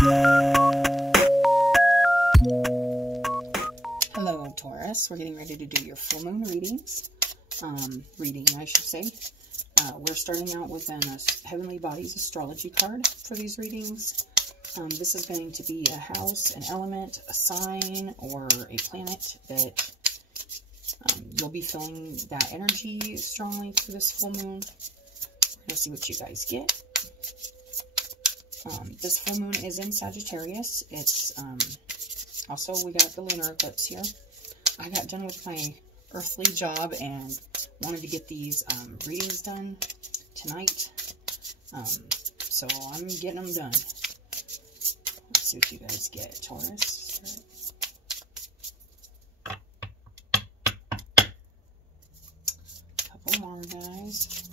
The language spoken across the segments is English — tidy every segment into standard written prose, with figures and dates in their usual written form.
Hello, Taurus. We're getting ready to do your full moon readings. I should say. We're starting out with a Heavenly Bodies astrology card for these readings. This is going to be a house, an element, a sign, or a planet that you'll be feeling that energy strongly through this full moon. We're going to see what you guys get. This full moon is in Sagittarius. It's also, we got the lunar eclipse here. I got done with my earthly job and wanted to get these readings done tonight. So I'm getting them done. Let's see what you guys get, Taurus. Couple more, guys.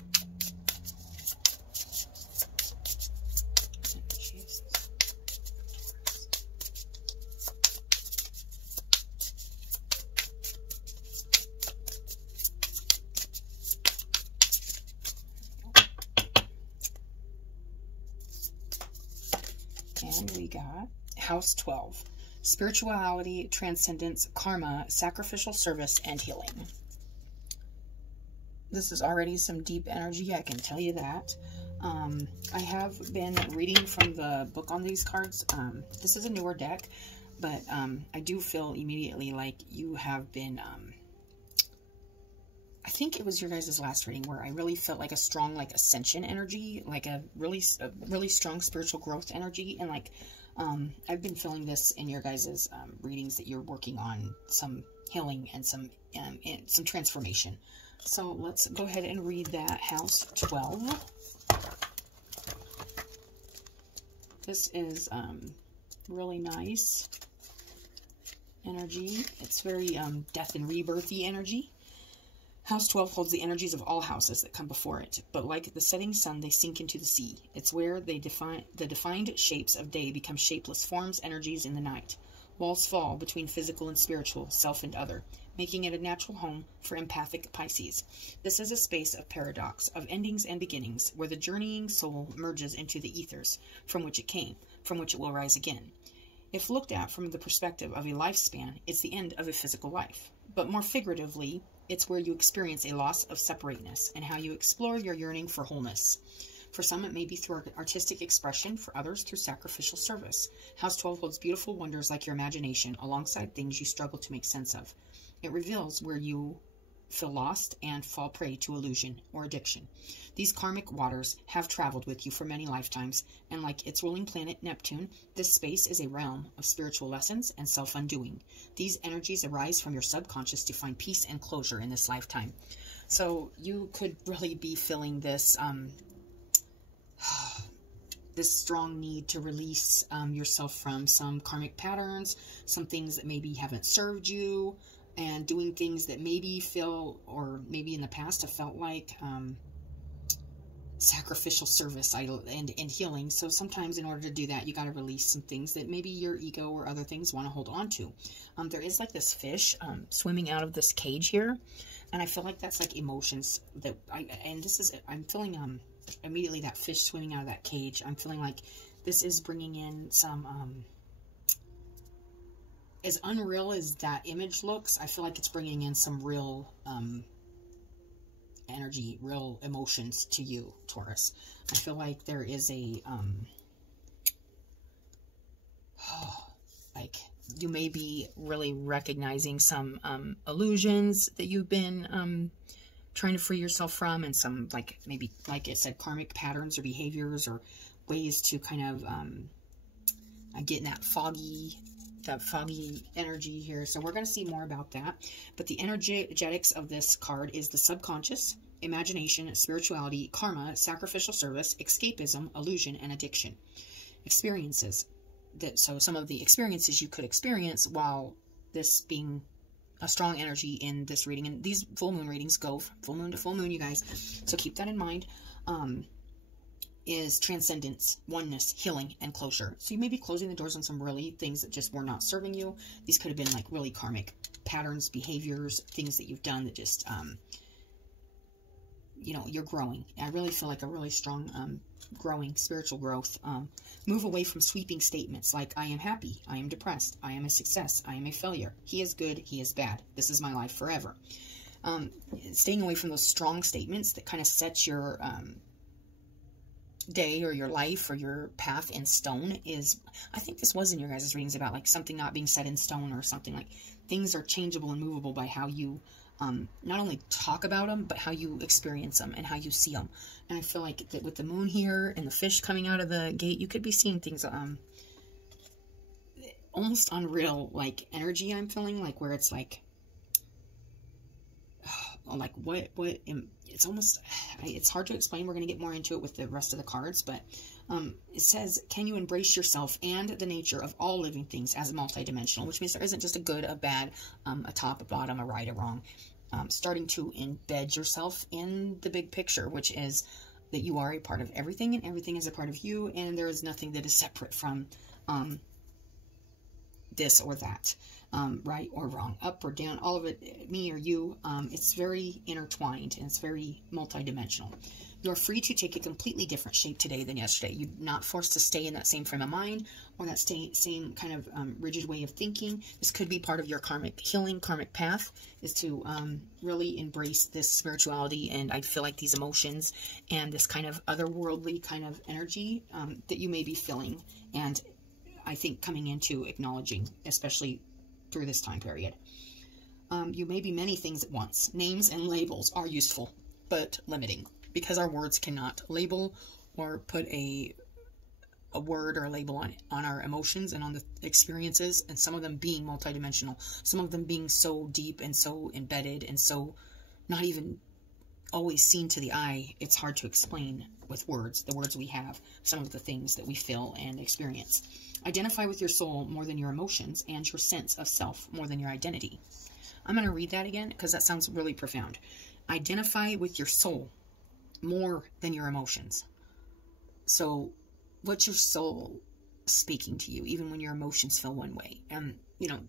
And we got House 12, Spirituality, Transcendence, Karma, Sacrificial Service, and Healing. This is already some deep energy, I can tell you that. I have been reading from the book on these cards. This is a newer deck, but I do feel immediately like you have been... I think it was your guys' last reading where I really felt like a strong, like, ascension energy, like a really strong spiritual growth energy. And, like, I've been feeling this in your guys' readings that you're working on some healing and some transformation. So let's go ahead and read that House 12. This is really nice energy. It's very death and rebirthy energy. House 12 holds the energies of all houses that come before it, but like the setting sun, they sink into the sea. It's where the defined shapes of day become shapeless forms, energies in the night. Walls fall between physical and spiritual, self and other, making it a natural home for empathic Pisces. This is a space of paradox, of endings and beginnings, where the journeying soul merges into the ethers, from which it came, from which it will rise again. If looked at from the perspective of a lifespan, it's the end of a physical life. But more figuratively, it's where you experience a loss of separateness and how you explore your yearning for wholeness. For some, it may be through artistic expression, for others, through sacrificial service. House 12 holds beautiful wonders like your imagination, alongside things you struggle to make sense of. It reveals where you feel lost and fall prey to illusion or addiction. These karmic waters have traveled with you for many lifetimes, and like its ruling planet Neptune, this space is a realm of spiritual lessons and self-undoing. These energies arise from your subconscious to find peace and closure in this lifetime. So you could really be feeling this this strong need to release yourself from some karmic patterns, some things that maybe haven't served you, and doing things that maybe feel, or maybe in the past have felt like sacrificial service and healing. So sometimes in order to do that, you got to release some things that maybe your ego or other things want to hold on to. There is like this fish swimming out of this cage here, and I feel like that's like emotions that I'm feeling immediately that fish swimming out of that cage. I'm feeling like this is bringing in some as unreal as that image looks, I feel like it's bringing in some real energy, real emotions to you, Taurus. I feel like there is a, like, you may be really recognizing some illusions that you've been trying to free yourself from, and some, like, maybe, like I said, karmic patterns or behaviors or ways to kind of get in that foggy energy here. So we're going to see more about that. But the energetics of this card is the subconscious, imagination, spirituality, karma, sacrificial service, escapism, illusion, and addiction. Experiences. So some of the experiences you could experience while this being a strong energy in this reading. And these full moon readings go full moon to full moon, you guys. So keep that in mind. Is transcendence, oneness, healing, and closure. So you may be closing the doors on some really things that just were not serving you. These could have been like really karmic patterns, behaviors, things that you've done that just you know, you're growing. I really feel like a really strong growing spiritual growth. Move away from sweeping statements like, I am happy, I am depressed, I am a success, I am a failure, he is good, he is bad, this is my life forever. Staying away from those strong statements that kind of set your day or your life or your path in stone is, I think this was in your guys' readings about like something not being set in stone, or something like things are changeable and movable by how you not only talk about them, but how you experience them and how you see them. And I feel like that with the moon here and the fish coming out of the gate, you could be seeing things almost unreal, like energy. I'm feeling like where it's like what it's almost, it's hard to explain. We're going to get more into it with the rest of the cards, but it says, can you embrace yourself and the nature of all living things as multidimensional, which means there isn't just a good, a bad, a top, a bottom, a right, a wrong. Starting to embed yourself in the big picture, which is that you are a part of everything and everything is a part of you, and there is nothing that is separate from this or that, right or wrong, up or down, all of it, me or you. It's very intertwined and it's very multidimensional. You're free to take a completely different shape today than yesterday. You're not forced to stay in that same frame of mind or that same kind of rigid way of thinking. This could be part of your karmic healing, karmic path, is to really embrace this spirituality, and I feel like these emotions and this kind of otherworldly kind of energy that you may be feeling, and I think coming into acknowledging, especially through this time period. You may be many things at once. Names and labels are useful, but limiting, because our words cannot label or put a word or a label on our emotions and on the experiences, and some of them being multidimensional, some of them being so deep and so embedded and so not even always seen to the eye. It's hard to explain with words, the words we have, some of the things that we feel and experience. Identify with your soul more than your emotions, and your sense of self more than your identity. I'm going to read that again because that sounds really profound. Identify with your soul more than your emotions. So what's your soul speaking to you, even when your emotions feel one way? You know,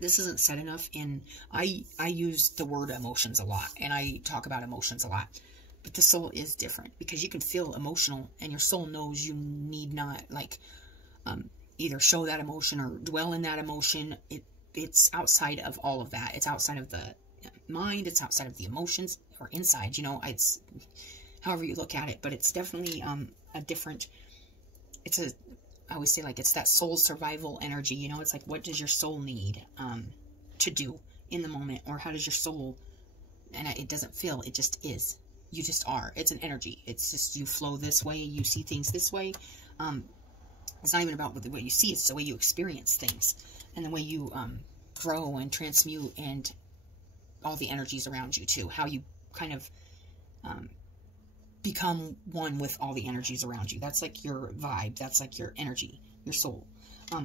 this isn't said enough, and I use the word emotions a lot, and I talk about emotions a lot. But the soul is different, because you can feel emotional, and your soul knows you need not, like, either show that emotion or dwell in that emotion. It's outside of all of that. It's outside of the mind. It's outside of the emotions, or inside, you know, it's however you look at it. But it's definitely a different, I always say, like, it's that soul survival energy, you know. It's like, what does your soul need to do in the moment? Or how does your soul, and it doesn't feel, it just is. You just are. It's an energy. It's just, you flow this way, you see things this way. It's not even about the way you see, it's the way you experience things, and the way you grow and transmute, and all the energies around you too. How you kind of become one with all the energies around you. That's like your vibe. That's like your energy, your soul.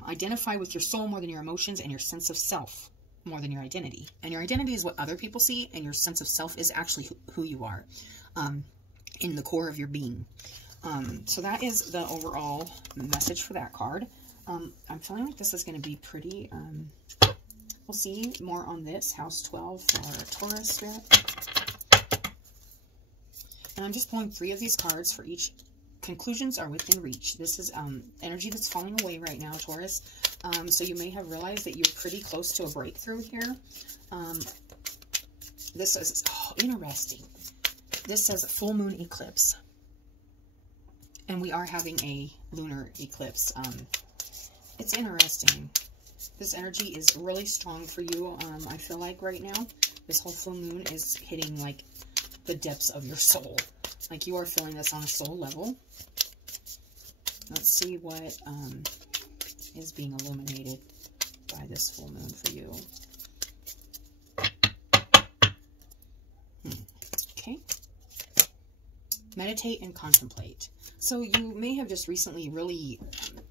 Identify with your soul more than your emotions, and your sense of self more than your identity. And your identity is what other people see, and your sense of self is actually who you are in the core of your being. So that is the overall message for that card. I'm feeling like this is going to be pretty, we'll see more on this, House 12 for Taurus Spirit. And I'm just pulling 3 of these cards for each. Conclusions are within reach. This is energy that's falling away right now, Taurus. So you may have realized that you're pretty close to a breakthrough here. This is interesting. This says full moon eclipse. And we are having a lunar eclipse. It's interesting. This energy is really strong for you, I feel like right now. This whole full moon is hitting, like, the depths of your soul. Like, you are feeling this on a soul level. Let's see what is being illuminated by this full moon for you. Okay. Meditate and contemplate. So you may have just recently really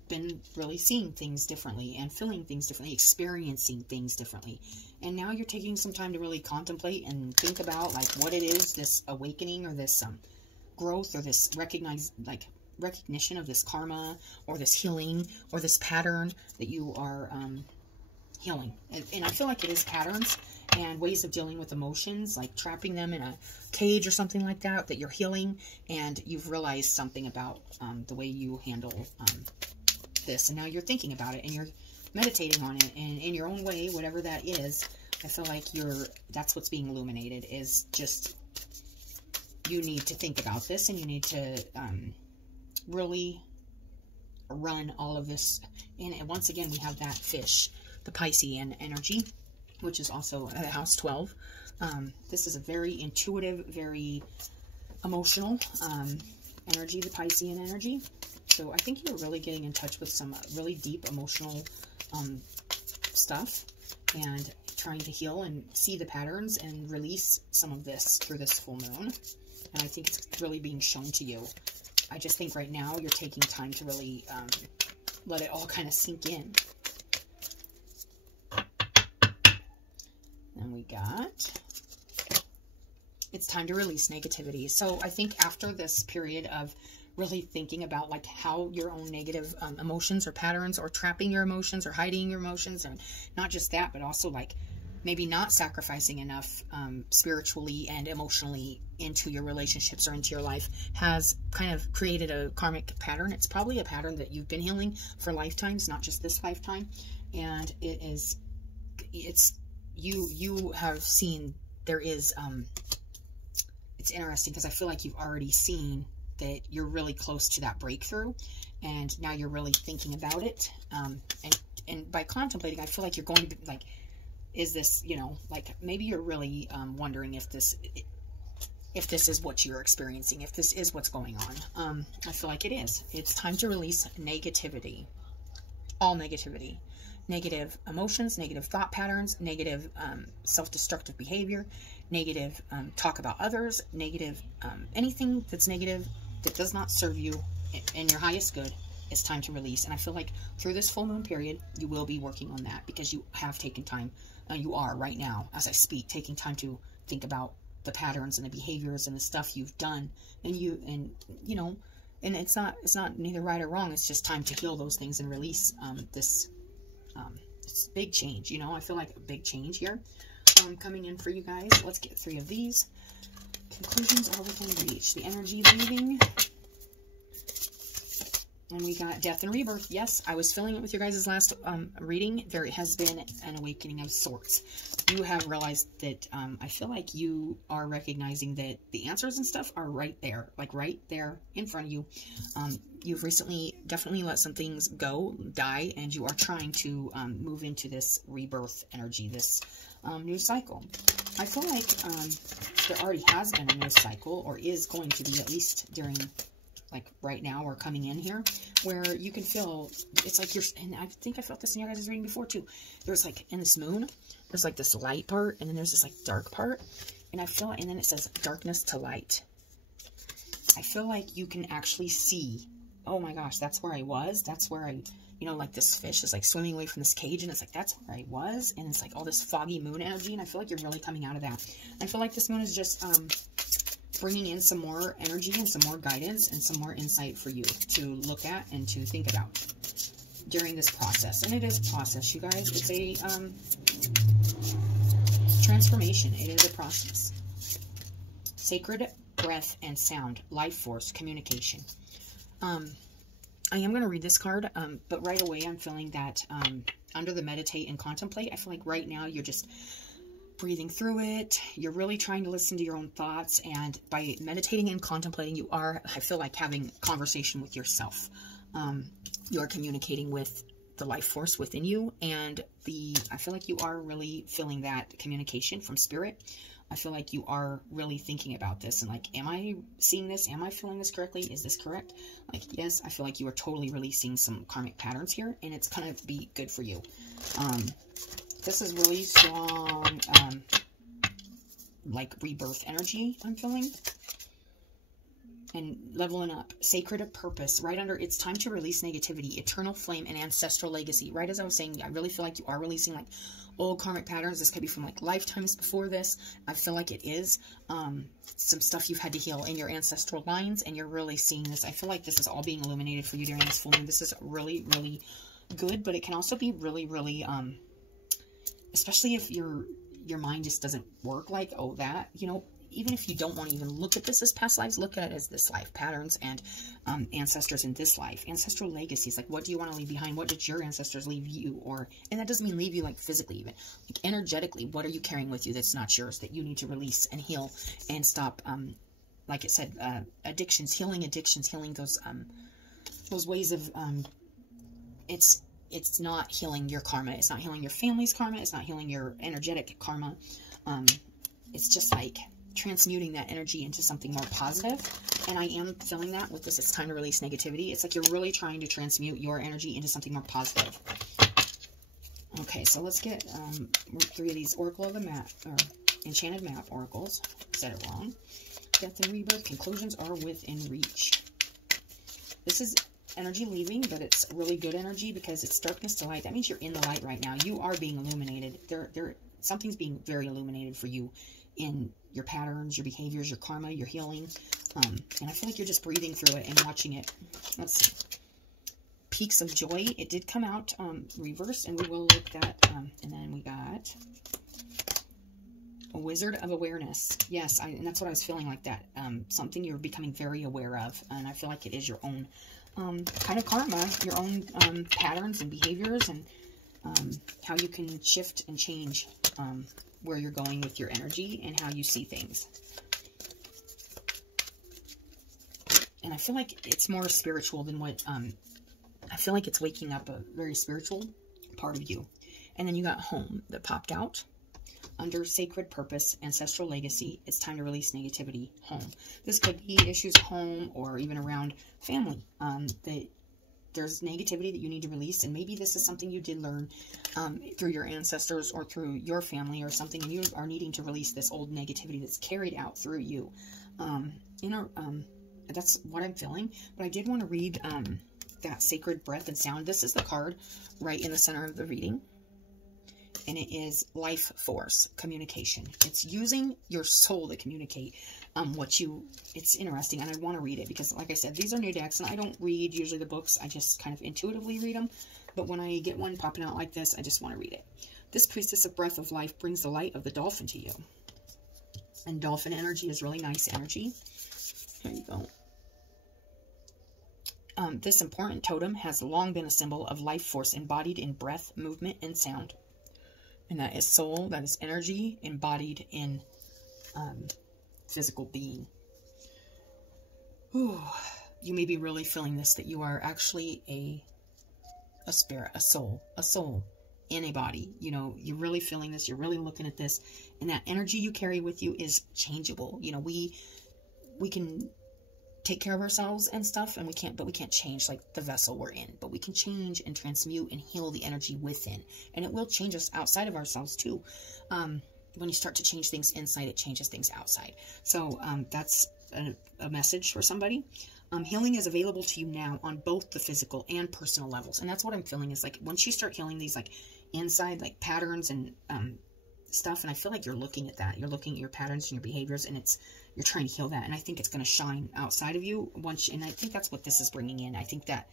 been seeing things differently and feeling things differently, experiencing things differently. And now you're taking some time to really contemplate and think about, like, what it is, this awakening or this growth or this recognition of this karma or this healing or this pattern that you are healing. And I feel like it is patterns. and ways of dealing with emotions, like trapping them in a cage or something like that, that you're healing, and you've realized something about the way you handle this, and now you're thinking about it, and you're meditating on it, and in your own way, whatever that is, I feel like that's what's being illuminated, is just, you need to think about this, and you need to really run all of this. And once again, we have that fish, the Piscean energy, which is also at house 12. This is a very intuitive, very emotional energy, the Piscean energy. So I think you're really getting in touch with some really deep emotional stuff, and trying to heal and see the patterns and release some of this through this full moon. And I think it's really being shown to you. I just think right now you're taking time to really let it all kind of sink in. Then we got, it's time to release negativity. So I think after this period of really thinking about like how your own negative emotions or patterns, or trapping your emotions or hiding your emotions, and not just that, but also like maybe not sacrificing enough spiritually and emotionally into your relationships or into your life, has kind of created a karmic pattern. It's probably a pattern that you've been healing for lifetimes, not just this lifetime. And you have seen, there is, it's interesting because I feel like you've already seen that you're really close to that breakthrough, and now you're really thinking about it. And by contemplating, I feel like you're going to be like, is this, you know, like maybe you're really wondering if this is what you're experiencing, if this is what's going on. I feel like it is. It's time to release negativity. All negativity. Negative emotions, negative thought patterns, negative self-destructive behavior, negative talk about others, negative anything that's negative, that does not serve you in your highest good. It's time to release. And I feel like through this full moon period, you will be working on that, because you have taken time. You are right now, as I speak, taking time to think about the patterns and the behaviors and the stuff you've done. And you know, and it's not neither right or wrong. It's just time to heal those things and release this big change. You know, I feel like a big change here coming in for you guys. Let's get 3 of these. Conclusions are within reach. The energy leaving. And we got death and rebirth. Yes, I was feeling it with your guys' last reading. There has been an awakening of sorts. You have realized that I feel like you are recognizing that the answers and stuff are right there, like right there in front of you. You've recently definitely let some things go, die, and you are trying to move into this rebirth energy, this new cycle. I feel like there already has been a new cycle, or is going to be, at least during, like right now or coming in here, where you can feel, it's like you're, and I think I felt this in your guys' reading before too. There's like, in this moon, there's like this light part, and then there's this like dark part, and I feel, and then it says darkness to light. I feel like you can actually see, oh my gosh, that's where I was, that's where I, you know, like this fish is like swimming away from this cage, and it's like, that's where I was, and it's like all this foggy moon energy, and I feel like you're really coming out of that. I feel like this moon is just, bringing in some more energy and some more guidance and some more insight for you to look at and to think about during this process. And it is a process, you guys. It's a transformation. It is a process. Sacred breath and sound, life force, communication. I am going to read this card, but right away I'm feeling that under the meditate and contemplate, I feel like right now you're just breathing through it. You're really trying to listen to your own thoughts, and by meditating and contemplating, you are, I feel like, having a conversation with yourself. You're communicating with the life force within you, and I feel like you are really feeling that communication from spirit. I feel like you are really thinking about this and like, am I seeing this? Am I feeling this correctly? Is this correct? Like, yes, I feel like you are totally releasing some karmic patterns here, and it's gonna be good for you. This is really strong, like rebirth energy I'm feeling. And leveling up, sacred purpose, right under, it's time to release negativity, eternal flame, and ancestral legacy. Right as I was saying, I really feel like you are releasing like old karmic patterns. This could be from like lifetimes before this. I feel like it is some stuff you've had to heal in your ancestral lines, and you're really seeing this. I feel like this is all being illuminated for you during this full moon. This is really, really good, but it can also be really, really, especially if you're your mind just doesn't work like, oh, that, you know, even if you don't want to even look at this as past lives, look at it as this life, patterns and ancestors in this life, ancestral legacies. Like, what do you want to leave behind? What did your ancestors leave you? Or, and that doesn't mean leave you like physically even, like energetically, what are you carrying with you that's not yours, that you need to release and heal and stop, like it said, addictions, healing those ways of, it's not healing your karma. It's not healing your family's karma. It's not healing your energetic karma. It's just like transmuting that energy into something more positive. And I am feeling that with this. It's time to release negativity. It's like you're really trying to transmute your energy into something more positive. Okay, so let's get 3 of these Oracle of the Map, or Enchanted Map oracles. Said it wrong. Death and rebirth. Conclusions are within reach. This is energy leaving, but it's really good energy because it's darkness to light. That means you're in the light right now. You are being illuminated. Something's being very illuminated for you in your patterns, your behaviors, your karma, your healing. And I feel like you're just breathing through it and watching it. Let's see. Peaks of Joy. It did come out reverse, and we will look at that. And then we got a Wizard of Awareness. Yes, and that's what I was feeling like that. Something you're becoming very aware of. And I feel like it is your own kind of karma, your own patterns and behaviors, and how you can shift and change where you're going with your energy and how you see things. And I feel like it's more spiritual than what, I feel like it's waking up a very spiritual part of you. And then you got Home that popped out. Under Sacred Purpose, Ancestral Legacy, it's time to release negativity. Home. This could be issues at home or even around family. There's negativity that you need to release, and maybe this is something you did learn through your ancestors or through your family or something, and you are needing to release this old negativity that's carried out through you. That's what I'm feeling. But I did want to read that Sacred Breath and Sound. This is the card right in the center of the reading. And it is Life Force Communication. It's using your soul to communicate it's interesting, and I want to read it because, like I said, these are new decks, and I don't read usually the books. I just kind of intuitively read them. But when I get one popping out like this, I just want to read it. This Priestess of Breath of Life brings the light of the dolphin to you. And dolphin energy is really nice energy. Here you go. This important totem has long been a symbol of life force embodied in breath, movement, and sound. And that is soul, that is energy embodied in physical being. Ooh, you may be really feeling this, that you are actually a spirit, a soul in a body. You know, you're really feeling this, you're really looking at this, and that energy you carry with you is changeable. You know, we can take care of ourselves and stuff, and we can't change like the vessel we're in, but we can change and transmute and heal the energy within, and it will change us outside of ourselves too. When you start to change things inside, it changes things outside. So that's a message for somebody. Healing is available to you now on both the physical and personal levels, and that's what I'm feeling is like once you start healing these like inside like patterns and stuff, and I feel like you're looking at that, you're looking at your patterns and your behaviors, and you're trying to heal that, and I think it's going to shine outside of you once, and I think that's what this is bringing in. I think that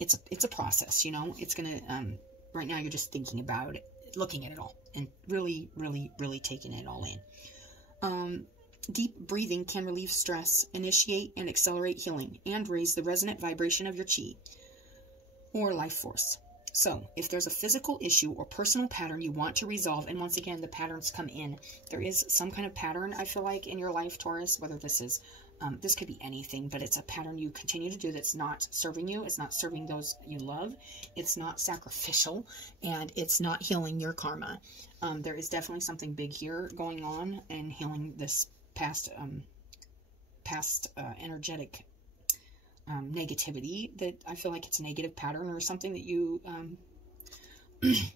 it's a process, you know. It's going to right now you're just thinking about it, looking at it all, and really, really, really taking it all in. Deep breathing can relieve stress, initiate and accelerate healing, and raise the resonant vibration of your chi or life force. So, if there's a physical issue or personal pattern you want to resolve, and once again, the patterns come in. There is some kind of pattern, I feel like, in your life, Taurus, whether this is, this could be anything, but it's a pattern you continue to do that's not serving you, it's not serving those you love, it's not sacrificial, and it's not healing your karma. There is definitely something big here going on and healing this past energetic negativity that I feel like it's a negative pattern or something that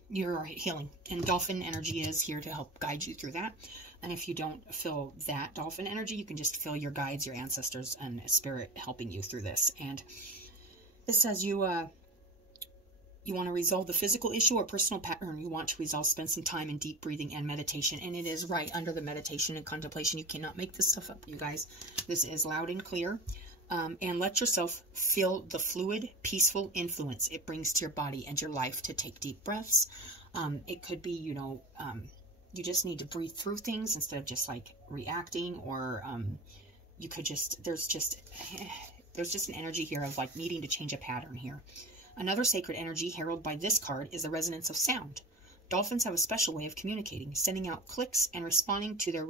you're healing, and dolphin energy is here to help guide you through that. And if you don't feel that dolphin energy, you can just feel your guides, your ancestors, and spirit helping you through this. And it says you want to resolve the physical issue or personal pattern you want to resolve, spend some time in deep breathing and meditation. And it is right under the meditation and contemplation. You cannot make this stuff up, you guys. This is loud and clear. And let yourself feel the fluid, peaceful influence it brings to your body and your life to take deep breaths. It could be, you know, you just need to breathe through things instead of just like reacting, or you could just, there's just an energy here of like needing to change a pattern here. Another sacred energy heralded by this card is the resonance of sound. Dolphins have a special way of communicating, sending out clicks and responding to their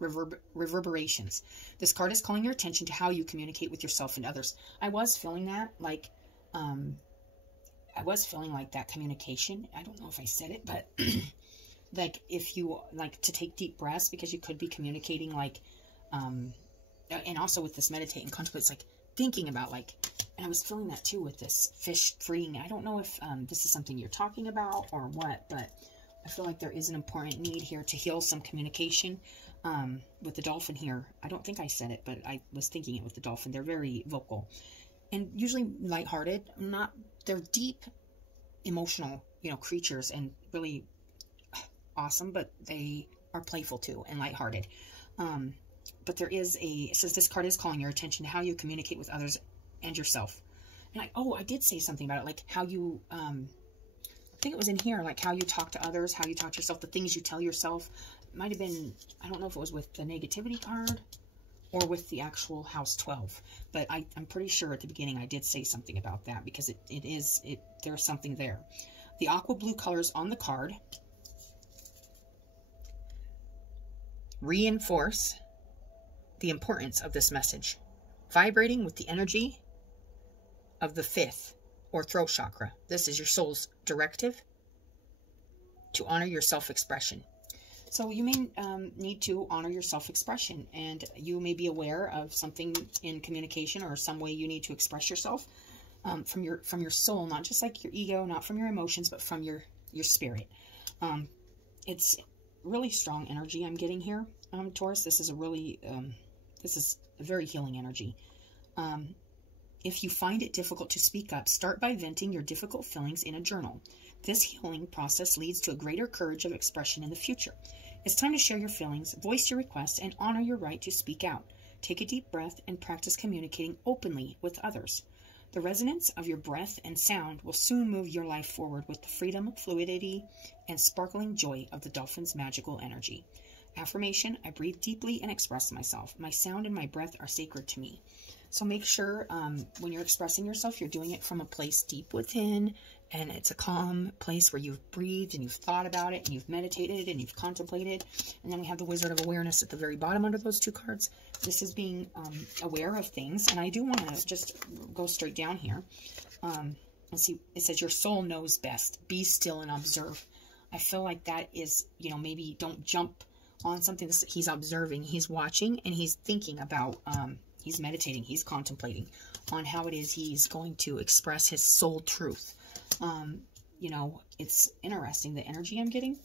reverberations. This card is calling your attention to how you communicate with yourself and others. I was feeling that, like, that communication. I don't know if I said it, but like if you like to take deep breaths, because you could be communicating like, and also with this meditate and contemplate, it's like thinking about like, and I was feeling that too with this fish freeing. I don't know if this is something you're talking about or what, but I feel like there is an important need here to heal some communication with the dolphin here. I don't think I said it, but I was thinking it with the dolphin. They're very vocal and usually lighthearted. They're deep, emotional, creatures, and really awesome, but they are playful too and lighthearted. But it says this card is calling your attention to how you communicate with others and yourself. And I did say something about it, like how you, I think it was in here, like how you talk to others, how you talk to yourself, the things you tell yourself. It might have been, I don't know if it was with the negativity card or with the actual house 12, but I'm pretty sure at the beginning I did say something about that, because there's something there. The aqua blue colors on the card reinforce the importance of this message, vibrating with the energy of the 5th or throat chakra. This is your soul's directive to honor your self-expression. So you may need to honor your self-expression, and you may be aware of something in communication or some way you need to express yourself from your soul, not just like your ego, not from your emotions, but from your spirit. It's really strong energy I'm getting here, Taurus. This is a very healing energy. If you find it difficult to speak up, start by venting your difficult feelings in a journal. This healing process leads to a greater courage of expression in the future. It's time to share your feelings, voice your requests, and honor your right to speak out. Take a deep breath and practice communicating openly with others. The resonance of your breath and sound will soon move your life forward with the freedom, fluidity, and sparkling joy of the dolphin's magical energy. Affirmation: I breathe deeply and express myself. My sound and my breath are sacred to me. So make sure when you're expressing yourself, you're doing it from a place deep within, and it's a calm place where you've breathed and you've thought about it and you've meditated and you've contemplated. And then we have the Wizard of Awareness at the very bottom under those 2 cards. This is being aware of things. And I do want to just go straight down here and see. It says your soul knows best. Be still and observe. I feel like that is, maybe don't jump on something that he's observing. He's watching and he's thinking about, he's meditating, he's contemplating on how it is he's going to express his soul truth. It's interesting, the energy I'm getting.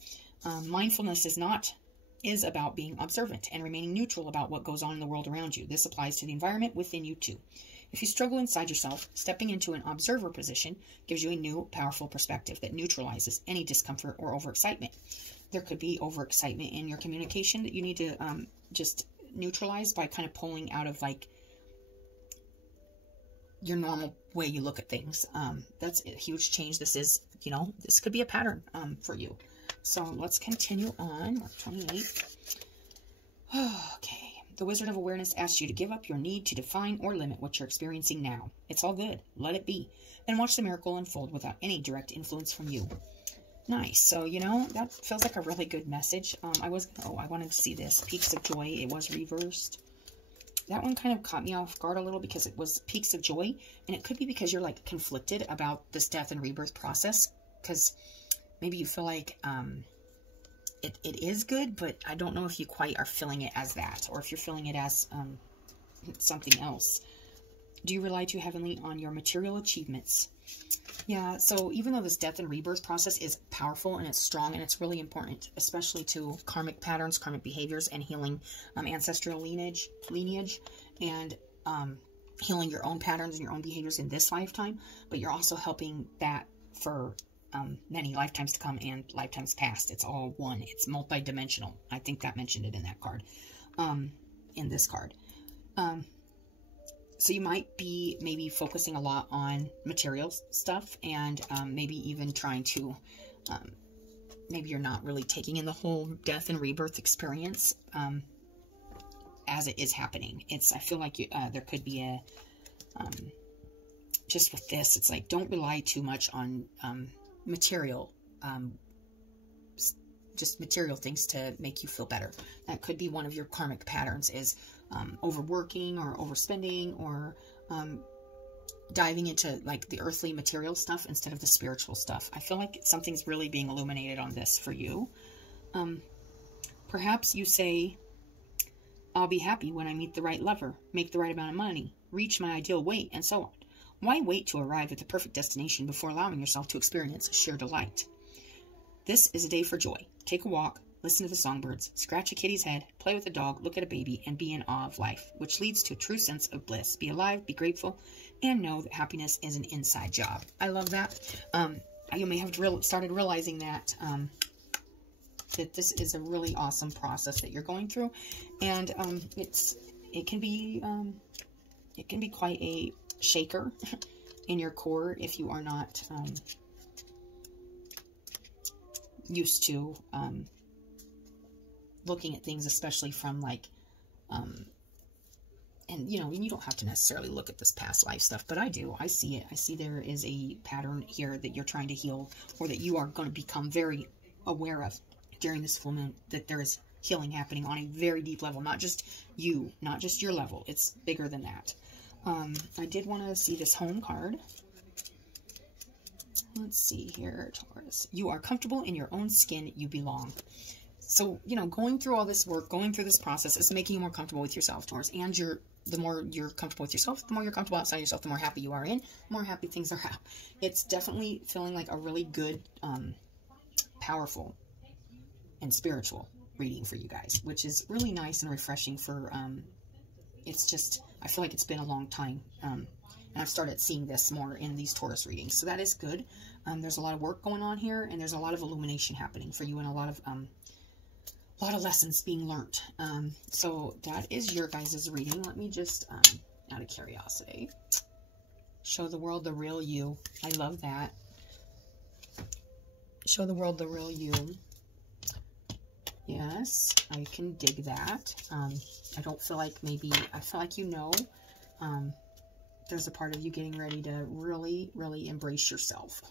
Mindfulness is about being observant and remaining neutral about what goes on in the world around you. This applies to the environment within you too. If you struggle inside yourself, stepping into an observer position gives you a new, powerful perspective that neutralizes any discomfort or overexcitement. There could be overexcitement in your communication that you need to just neutralize by kind of pulling out of like your normal way you look at things. That's a huge change. This is, this could be a pattern for you. So let's continue on. 28. Okay. The Wizard of Awareness asks you to give up your need to define or limit what you're experiencing now. It's all good. Let it be. And watch the miracle unfold without any direct influence from you. Nice. So, that feels like a really good message. I wanted to see this. Peaks of Joy. It was reversed. That one kind of caught me off guard a little because it was Peaks of Joy. And it could be because you're like conflicted about this death and rebirth process. Because maybe you feel like it is good, but I don't know if you quite are feeling it as that. Or if you're feeling it as something else. Do you rely too heavily on your material achievements? Yeah, so even though this death and rebirth process is powerful and it's strong and it's really important, especially to karmic patterns, karmic behaviors, and healing ancestral lineage, and healing your own patterns and your own behaviors in this lifetime, but you're also helping that for many lifetimes to come and lifetimes past. It's all one. It's multidimensional. I think that mentioned it in that card, in this card. So you might be maybe focusing a lot on material stuff and maybe even trying to maybe you're not really taking in the whole death and rebirth experience as it is happening. I feel like there could be a, just with this, it's like, don't rely too much on material, just material things to make you feel better. That could be one of your karmic patterns, is overworking or overspending, or diving into like the earthly material stuff instead of the spiritual stuff. I feel like something's really being illuminated on this for you. Perhaps you say, I'll be happy when I meet the right lover, make the right amount of money, reach my ideal weight, and so on. Why wait to arrive at the perfect destination before allowing yourself to experience sheer delight? This is a day for joy. Take a walk, listen to the songbirds, scratch a kitty's head, play with a dog, look at a baby, and be in awe of life, which leads to a true sense of bliss. Be alive, be grateful, and know that happiness is an inside job. I love that. You may have started realizing that that this is a really awesome process that you're going through, and it can be quite a shaker in your core if you are not used to looking at things, especially from like and you know, you don't have to necessarily look at this past life stuff, but I do. I see it. I see there is a pattern here that you're trying to heal, or that you are going to become very aware of during this full moon, that there is healing happening on a very deep level, not just you, not just your level. It's bigger than that. I did want to see this home card. Let's see here, Taurus. You are comfortable in your own skin. You belong. So, you know, going through all this work, going through this process is making you more comfortable with yourself, Taurus. And the more you're comfortable with yourself, the more you're comfortable outside yourself, the more happy you are in, the more happy things are out. It's definitely feeling like a really good, powerful, and spiritual reading for you guys, which is really nice and refreshing for, it's just, I feel like it's been a long time, and I've started seeing this more in these Taurus readings, so that is good. There's a lot of work going on here, and there's a lot of illumination happening for you, and a lot of lessons being learned. So that is your guys' reading. Let me just, out of curiosity, show the world the real you. I love that. Show the world the real you. Yes, I can dig that. I don't feel like I feel like, you know, there's a part of you getting ready to really, really embrace yourself.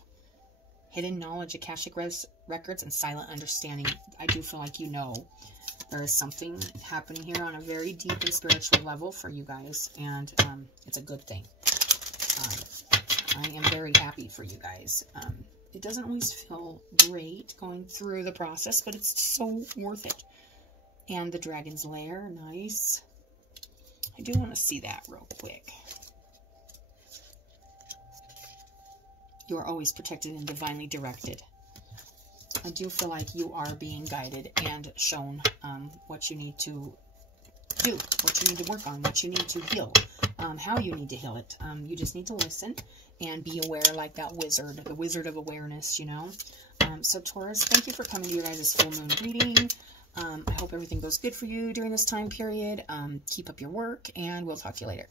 Hidden knowledge, Akashic records, and silent understanding. I do feel like, you know, there is something happening here on a very deep and spiritual level for you guys, and it's a good thing. I am very happy for you guys. It doesn't always feel great going through the process, but it's so worth it. And the Dragon's Lair, nice. I do want to see that real quick. You are always protected and divinely directed. I do feel like you are being guided and shown what you need to do, what you need to work on, what you need to heal, how you need to heal it. You just need to listen and be aware, like that wizard, the wizard of awareness, you know. So Taurus, thank you for coming to your guys' full moon reading. I hope everything goes good for you during this time period. Keep up your work, and we'll talk to you later.